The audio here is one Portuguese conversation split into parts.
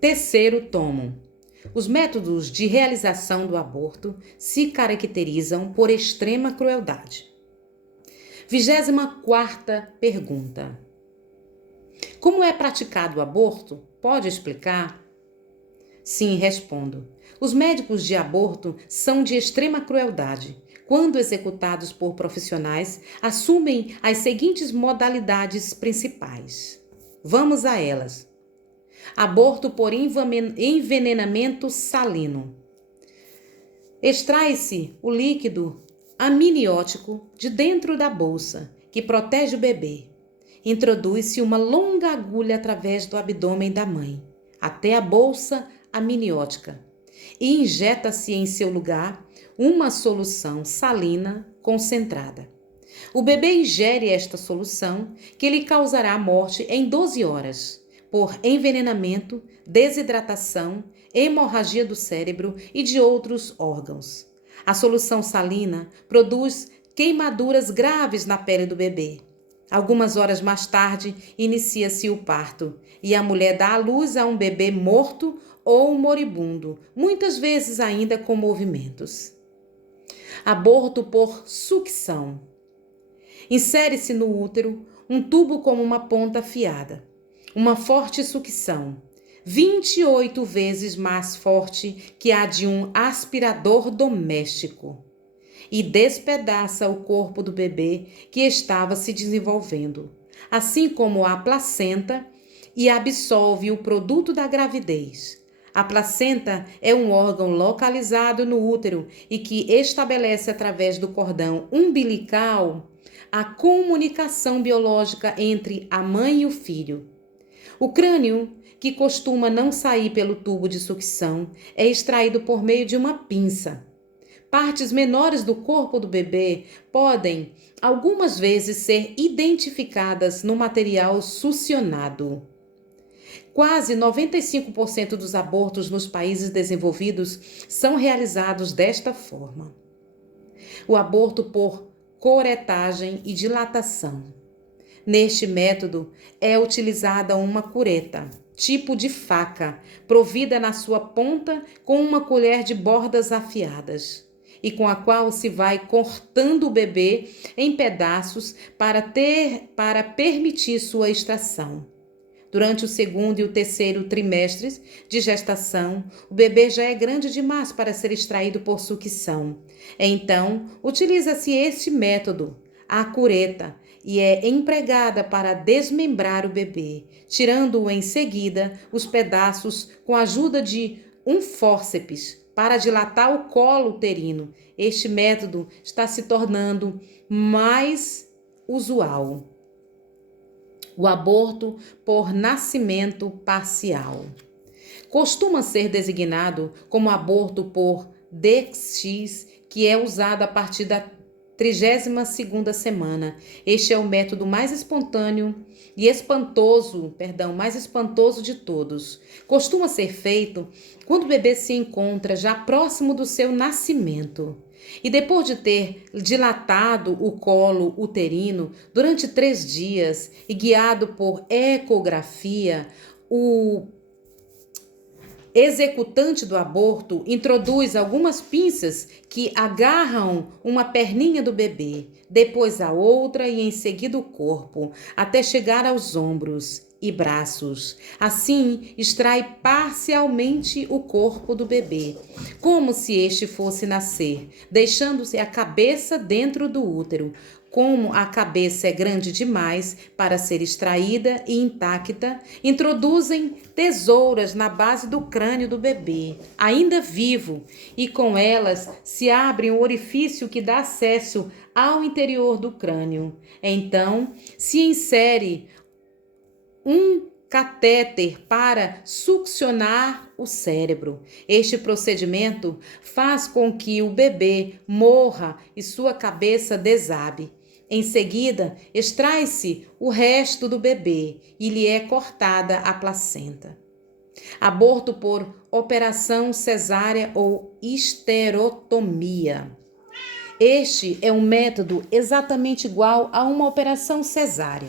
Terceiro tomo. Os métodos de realização do aborto se caracterizam por extrema crueldade. 24ª pergunta. Como é praticado o aborto? Pode explicar? Sim, respondo. Os médicos de aborto são de extrema crueldade. Quando executados por profissionais, assumem as seguintes modalidades principais. Vamos a elas. Aborto por envenenamento salino. Extrai-se o líquido amniótico de dentro da bolsa, que protege o bebê. Introduz-se uma longa agulha através do abdômen da mãe, até a bolsa amniótica, e injeta-se em seu lugar uma solução salina concentrada. O bebê ingere esta solução, que lhe causará a morte em 12 horas, por envenenamento, desidratação, hemorragia do cérebro e de outros órgãos. A solução salina produz queimaduras graves na pele do bebê. Algumas horas mais tarde, inicia-se o parto e a mulher dá à luz a um bebê morto ou moribundo, muitas vezes ainda com movimentos. Aborto por sucção. Insere-se no útero um tubo com uma ponta afiada. Uma forte sucção, 28 vezes mais forte que a de um aspirador doméstico, e despedaça o corpo do bebê que estava se desenvolvendo, assim como a placenta, e absolve o produto da gravidez. A placenta é um órgão localizado no útero e que estabelece através do cordão umbilical a comunicação biológica entre a mãe e o filho. O crânio, que costuma não sair pelo tubo de sucção, é extraído por meio de uma pinça. Partes menores do corpo do bebê podem, algumas vezes, ser identificadas no material succionado. Quase 95% dos abortos nos países desenvolvidos são realizados desta forma. O aborto por curetagem e dilatação. Neste método é utilizada uma cureta, tipo de faca, provida na sua ponta com uma colher de bordas afiadas, e com a qual se vai cortando o bebê em pedaços para permitir sua extração. Durante o segundo e o terceiro trimestres de gestação, o bebê já é grande demais para ser extraído por sucção. Então, utiliza-se este método, a cureta, e é empregada para desmembrar o bebê, tirando-o em seguida os pedaços com a ajuda de um fórceps para dilatar o colo uterino. Este método está se tornando mais usual. O aborto por nascimento parcial costuma ser designado como aborto por DX, que é usado a partir da 32ª semana. Este é o método mais espontâneo e mais espantoso de todos. Costuma ser feito quando o bebê se encontra já próximo do seu nascimento. E depois de ter dilatado o colo uterino durante 3 dias e guiado por ecografia, o executante do aborto introduz algumas pinças que agarram uma perninha do bebê, depois a outra e em seguida o corpo, até chegar aos ombros e braços. Assim, extrai parcialmente o corpo do bebê, como se este fosse nascer, deixando-se a cabeça dentro do útero. Como a cabeça é grande demais para ser extraída e intacta, introduzem tesouras na base do crânio do bebê, ainda vivo, e com elas se abre um orifício que dá acesso ao interior do crânio. Então, se insere um catéter para succionar o cérebro. Este procedimento faz com que o bebê morra e sua cabeça desabe. Em seguida, extrai-se o resto do bebê e lhe é cortada a placenta. Aborto por operação cesárea ou histerotomia. Este é um método exatamente igual a uma operação cesárea,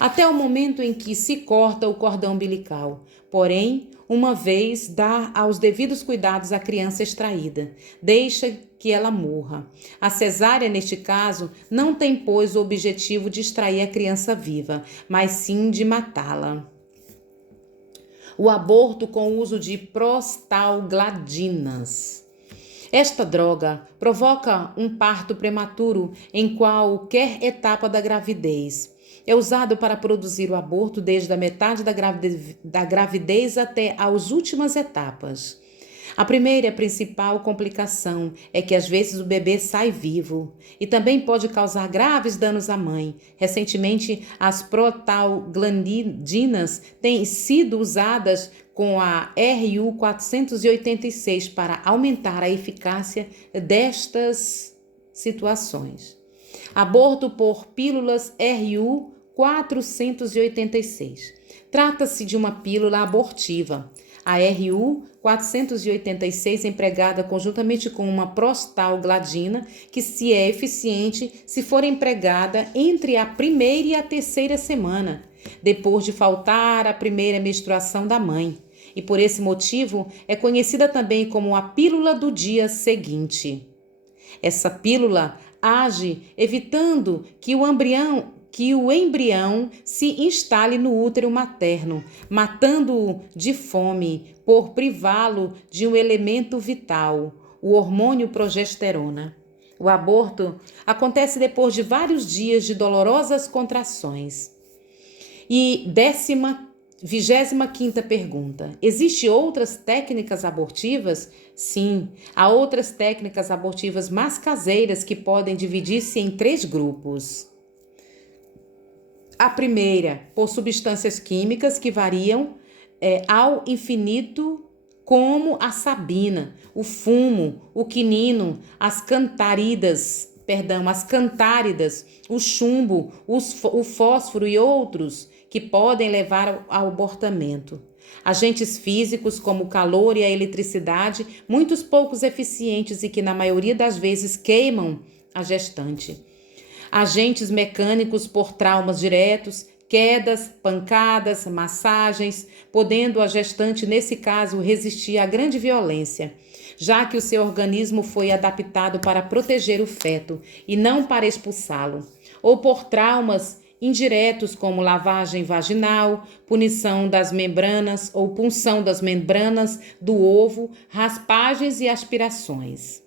até o momento em que se corta o cordão umbilical, porém, uma vez dá aos devidos cuidados à criança extraída, deixa que ela morra. A cesárea, neste caso, não tem, pois, o objetivo de extrair a criança viva, mas sim de matá-la. O aborto com o uso de prostalgladinas. Esta droga provoca um parto prematuro em qualquer etapa da gravidez. É usado para produzir o aborto desde a metade da gravidez até as últimas etapas. A primeira e principal complicação é que às vezes o bebê sai vivo e também pode causar graves danos à mãe. Recentemente, as prostalgladinas têm sido usadas com a RU 486 para aumentar a eficácia destas situações. Aborto por pílulas RU 486. Trata-se de uma pílula abortiva. A RU 486 é empregada conjuntamente com uma prostalgladina, que se é eficiente se for empregada entre a primeira e a terceira semana, depois de faltar a primeira menstruação da mãe. E por esse motivo é conhecida também como a pílula do dia seguinte. Essa pílula age evitando que o embrião se instale no útero materno, matando-o de fome por privá-lo de um elemento vital, o hormônio progesterona. O aborto acontece depois de vários dias de dolorosas contrações. E 25ª pergunta: existem outras técnicas abortivas? Sim, há outras técnicas abortivas mais caseiras que podem dividir-se em 3 grupos. A primeira, por substâncias químicas que variam ao infinito, como a sabina, o fumo, o quinino, as cantáridas, o chumbo, o fósforo e outros que podem levar ao abortamento. Agentes físicos como o calor e a eletricidade, muitos poucos eficientes e que na maioria das vezes queimam a gestante. Agentes mecânicos por traumas diretos, quedas, pancadas, massagens, podendo a gestante, nesse caso, resistir à grande violência, já que o seu organismo foi adaptado para proteger o feto e não para expulsá-lo, ou por traumas indiretos como lavagem vaginal, punição das membranas ou punção das membranas do ovo, raspagens e aspirações.